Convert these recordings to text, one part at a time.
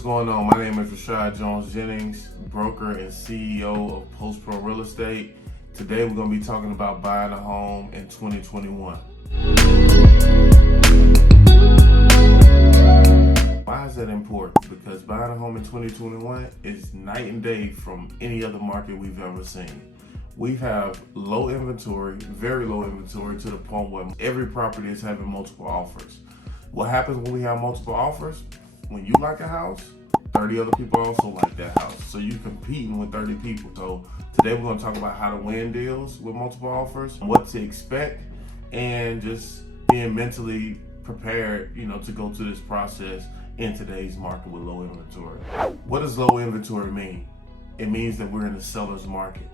what's going on? My name is Rashad Jones-Jennings, broker and CEO of Post Pro Real Estate. Today we're going to be talking about buying a home in 2021. Why is that important? Because buying a home in 2021 is night and day from any other market we've ever seen. We have low inventory, very low inventory, to the point where every property is having multiple offers. What happens when we have multiple offers? When you like a house, 30 other people also like that house. So you're competing with 30 people. So today we're going to talk about how to win deals with multiple offers, what to expect, and just being mentally prepared, to go through this process in today's market with low inventory. What does low inventory mean? It means that we're in the seller's market.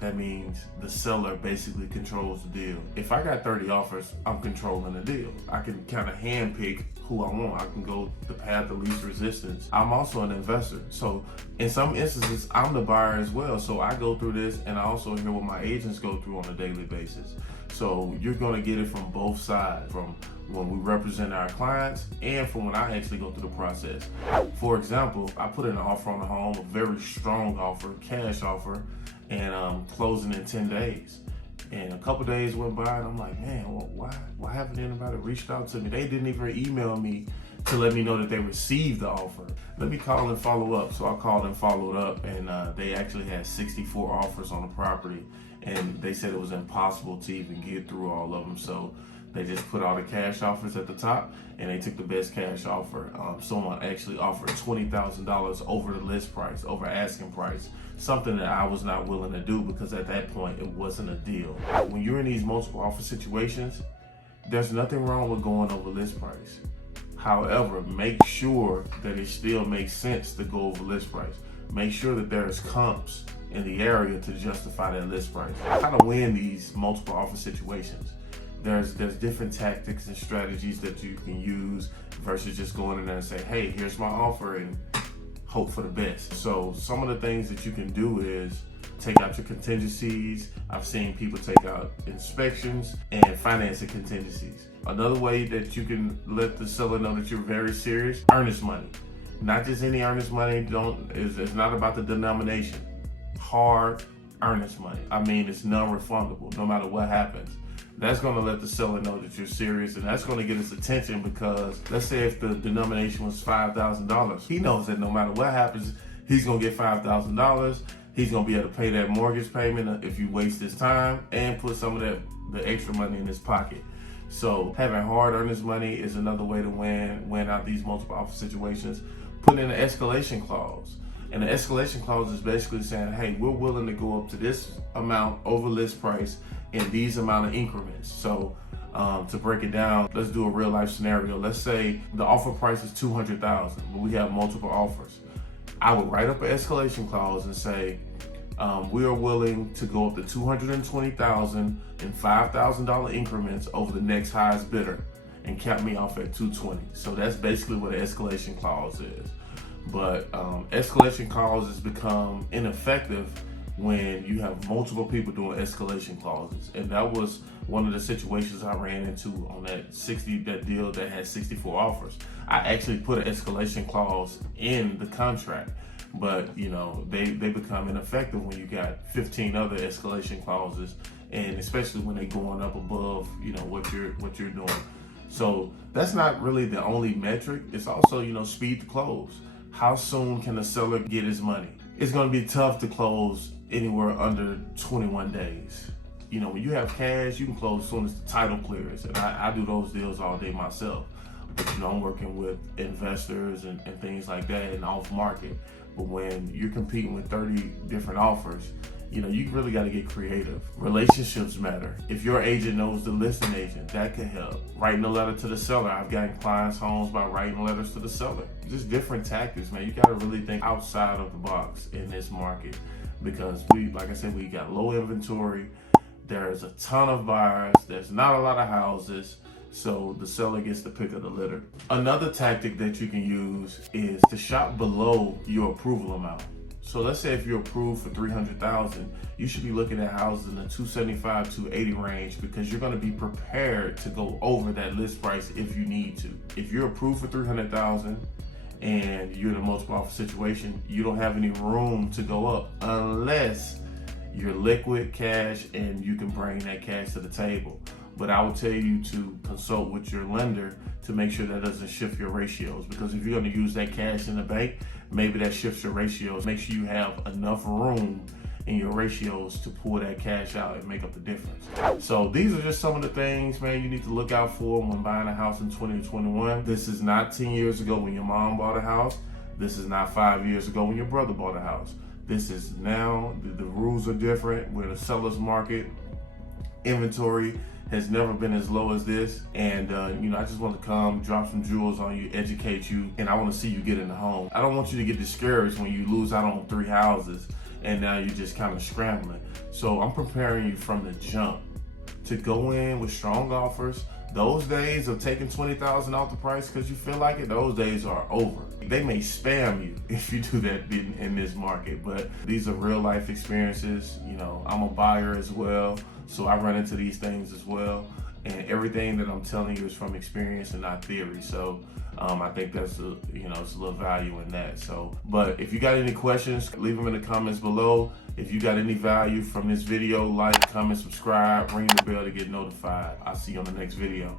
That means the seller basically controls the deal. If I got 30 offers, I'm controlling the deal. I can kind of handpick who I want. I can go the path of least resistance. I'm also an investor. So in some instances, I'm the buyer as well. So I go through this, and I also hear what my agents go through on a daily basis. So you're gonna get it from both sides, from when we represent our clients and from when I actually go through the process. For example, I put in an offer on the home, a very strong offer, cash offer, and closing in 10 days. And a couple days went by, and I'm like, man, why haven't anybody reached out to me? They didn't even email me to let me know that they received the offer. Let me call and follow up. So I called and followed up, and they actually had 64 offers on the property, and they said it was impossible to even get through all of them. So they just put all the cash offers at the top, and they took the best cash offer. Someone actually offered $20,000 over the list price, over asking price, something that I was not willing to do because at that point it wasn't a deal. When you're in these multiple offer situations, there's nothing wrong with going over list price. However, make sure that it still makes sense to go over list price. Make sure that there's comps in the area to justify that list price. How to win these multiple offer situations? There's different tactics and strategies that you can use versus just going in there and say, hey, here's my offer, and hope for the best. So some of the things that you can do is take out your contingencies. I've seen people take out inspections and financing contingencies. Another way that you can let the seller know that you're very serious, earnest money. Not just any earnest money. It's not about the denomination. Hard earnest money. I mean, it's non-refundable no matter what happens. That's going to let the seller know that you're serious, and that's going to get his attention because let's say if the denomination was $5,000, he knows that no matter what happens, he's going to get $5,000. He's going to be able to pay that mortgage payment if you waste his time and put some of the extra money in his pocket. So having hard earnest money is another way to win out these multiple offer situations. Put in an escalation clause. And the escalation clause is basically saying, hey, we're willing to go up to this amount over list price in these amount of increments. So to break it down, let's do a real life scenario. Let's say the offer price is $200,000, but we have multiple offers. I would write up an escalation clause and say, we are willing to go up to $220,000 in $5,000 increments over the next highest bidder and cap me off at $220,000. So that's basically what an escalation clause is. But escalation clauses become ineffective when you have multiple people doing escalation clauses. And that was one of the situations I ran into on that deal that had 64 offers. I actually put an escalation clause in the contract, but they become ineffective when you got 15 other escalation clauses, and especially when they're going up above what you're doing. So that's not really the only metric. It's also speed to close. How soon can the seller get his money? It's going to be tough to close anywhere under 21 days. When you have cash, you can close as soon as the title clears. And I do those deals all day myself. But I'm working with investors and things like that and off market. But when you're competing with 30 different offers, you really got to get creative. Relationships matter. If your agent knows the listing agent, that could help. Writing a letter to the seller. I've gotten clients' homes by writing letters to the seller. Just different tactics, man. You got to really think outside of the box in this market because like I said, we got low inventory. There's a ton of buyers. There's not a lot of houses. So the seller gets the pick of the litter. Another tactic that you can use is to shop below your approval amount. So let's say if you're approved for $300,000, you should be looking at houses in the $275, $280 range because you're going to be prepared to go over that list price if you need to. If you're approved for $300,000 and you're in a multiple offer situation, you don't have any room to go up unless you're liquid cash and you can bring that cash to the table. But I would tell you to consult with your lender to make sure that doesn't shift your ratios, because if you're going to use that cash in the bank, maybe that shifts your ratios. Make sure you have enough room in your ratios to pull that cash out and make up the difference. So these are just some of the things, man, you need to look out for when buying a house in 2021. This is not 10 years ago when your mom bought a house. This is not 5 years ago when your brother bought a house. This is now, the rules are different. We're in a seller's market. Inventory has never been as low as this. And I just want to come, drop some jewels on you, educate you, and I want to see you get in the home. I don't want you to get discouraged when you lose out on 3 houses and now you're just kind of scrambling. So I'm preparing you from the jump to go in with strong offers. Those days of taking $20,000 off the price because you feel like it, those days are over. They may spam you if you do that in this market, but these are real life experiences. I'm a buyer as well, so I run into these things as well. And everything that I'm telling you is from experience and not theory. So I think that's it's a little value in that. So, but if you got any questions, leave them in the comments below. If you got any value from this video, like, comment, subscribe, ring the bell to get notified. I'll see you on the next video.